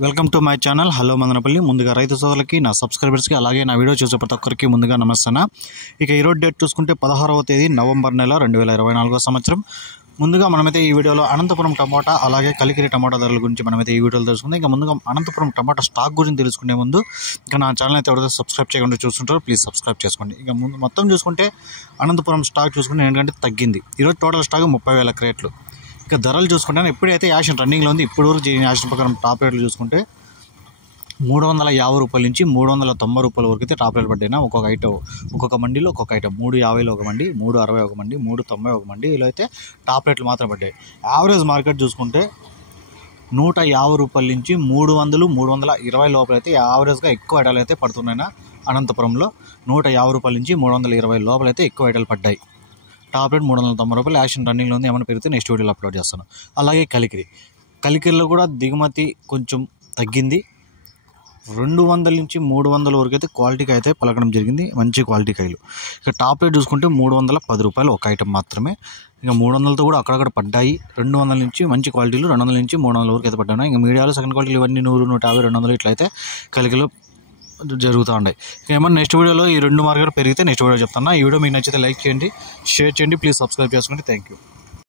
Welcome to my channel hello Madanapalle. ముందుగా రైతు సోదరులకి, నా సబ్స్క్రైబర్స్కి, అలాగే నా వీడియో చూసే ప్రతి ఒక్కరికి ముందుగా నమస్తే. ఇక ఈరోజు డేట్ చూసుకుంటే 16వ తేదీ నవంబర్ నెల 2024 సంవత్సరం. ముందుగా మనమైతే ఈ వీడియోలో అనంతపురం టమాటా అలాగే కలికిరి టమాటా ధరల గురించి మనమైతే ఈ వీడియోలో తెలుసుకుందాం. ఇంకా ముందుగా అనంతపురం టమాటా స్టాక్ గురించి తెలుసుకునే ముందు ఇక నా ఛానల్ అయితే ఎవరైతే సబ్స్క్రైబ్ చేయకుండా చూస్తుంటారో ప్లీజ్ సబ్స్క్రైబ్ చేసుకోండి. ఇక ముందు మొత్తం చూసుకుంటే అనంతపురం స్టాక్ చూసుకుంటే ఏంటంటే తగ్గింది. ఈరోజు టోటల్ స్టాక్ 30,000 క్రేట్లు. ఇక ధరలు చూసుకుంటే ఇప్పుడైతే యాక్షన్ రన్నింగ్లో ఉంది. ఇప్పుడు వరకు యాక్షన్ ప్రకారం టాప్ రేట్లు చూసుకుంటే 350 రూపాయల నుంచి 390 రూపాయల వరకు అయితే టాప్ రేట్లు పడ్డాయి. ఒక్కొక్క ఐటమ్ ఒక్కొక్క మండీలో ఒక్కొక్క ఐటమ్ 350లో ఒక మండి, 360 ఒక మండి, 390 ఒక మండి, ఇలా అయితే టాప్ రేట్లు మాత్రం పడ్డాయి. యావరేజ్ మార్కెట్ చూసుకుంటే 150 రూపాయల నుంచి 300, 320 లోపల అయితే యావరేజ్గా ఎక్కువ ఐటాలు అయితే పడుతున్నాయి. అనంతపురంలో 150 రూపాయల నుంచి 320 లోపల అయితే ఎక్కువ ఐటాలు పడ్డాయి. టాప్ రేట్ 390 రూపాయలు. యాక్షన్ రన్నింగ్లో ఉంది. ఏమైనా పెరిగితే నెక్స్ట్ వీడియోలో అప్లోడ్ చేస్తాను. అలాగే కలికిరిలో కూడా దిగుమతి కొంచెం తగ్గింది. 200 నుంచి 300 వరకు అయితే క్వాలిటీకి అయితే పలకడం జరిగింది. మంచి క్వాలిటీ కాయలు. ఇక టాప్ రేట్ చూసుకుంటే 310 రూపాయలు ఒక ఐటమ్ మాత్రమే. ఇంకా 300తో కూడా అక్కడక్కడ పడ్డాయి. 200 నుంచి మంచి క్వాలిటీలు 200 నుంచి 300 వరకు అయితే పడ్డాయి. ఇంకా మీడియాలో సెకండ్ క్వాలిటీలు ఇవన్నీ 100, 150, 200 ఇట్లయితే కలికిరిలో జరుగుతూ ఉన్నాయి. ఇక ఏమన్నా నెక్స్ట్ వీడియోలో ఈ రెండు మార్కెట్ పెరిగితే నెక్స్ట్ వీడియో చెప్తాను. ఈ వీడియో మీకు నచ్చితే లైక్ చేయండి, షేర్ చేయండి, ప్లీజ్ సబ్స్క్రైబ్ చేసుకోండి. Thank you.